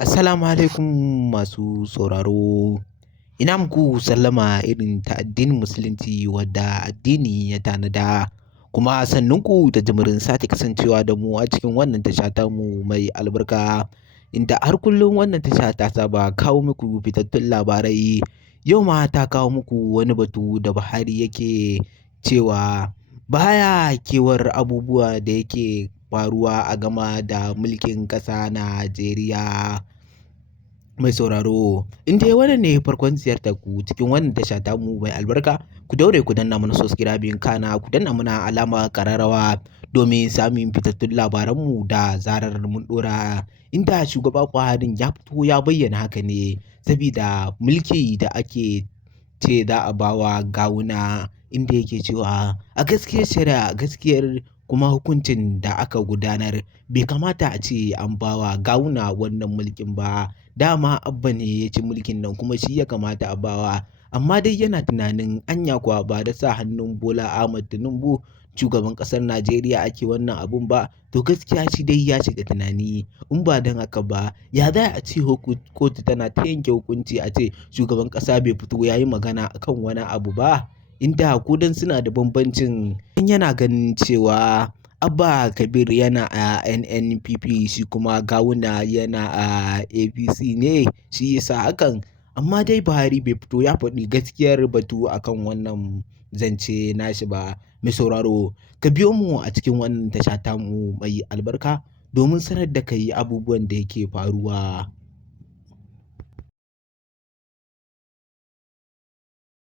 Assalamu alaikum masu sauraro. Ina muku sallama irin ta addinin Musulunci wadda addini ya tanada. Kuma sannunku da jimirin sake kasancewa da mu a cikin wannan tasha tamu mai albarka. Inda har kullum wannan tasha ta saba kawo muku fitattun labarai. Yau ma ta kawo muku wani batu da Buhari yake cewa baya kewar abubuwa da yake faruwa a gama da mulkin ƙasa Najeriya. Mai sauraro, in dai wannan ne farkon ziyartar ku cikin wannan tasha tamu mai albarka, ku daure ku danna mana subscribing kana ku danna mana alama ƙararrawa domin samun fitattun labaranmu da zarar mun ɗora. Inda shugaba Buhari ya fito ya bayyana haka ne sabida mulki da ake ce za a bawa gawuna, inda yake cewa a gaskiyar shari'a gaskiyar kuma hukuncin da aka gudanar bai kamata a ce an bawa gawuna wannan mulkin ba. Dama Abba ne ya ci mulkin nan kuma shi ya kamata a bawa, amma dai yana tunanin anya kuwa ba da sa hannun Bola Ahmad Tinubu shugaban ƙasar Najeriya ake wannan abun ba. To gaskiya shi dai ya shiga tunani, in ba don haka ba ya za a ce kotu tana ta yanke hukunci a ce shugaban ƙasa bai fito ya yi magana akan wani abu ba, inda ko dan suna da bambancin yana ganin cewa Abba Kabir yana a NNPP shi kuma Gawuna yana a APC ne shi yasa hakan. Amma dai Buhari bai fito ya faɗi gaskiyar batu akan wannan zance nashi ba. Mai sauraro, ka biyo mu a cikin wannan tasha tamu mai albarka domin sanar da kai abubuwan da yake faruwa.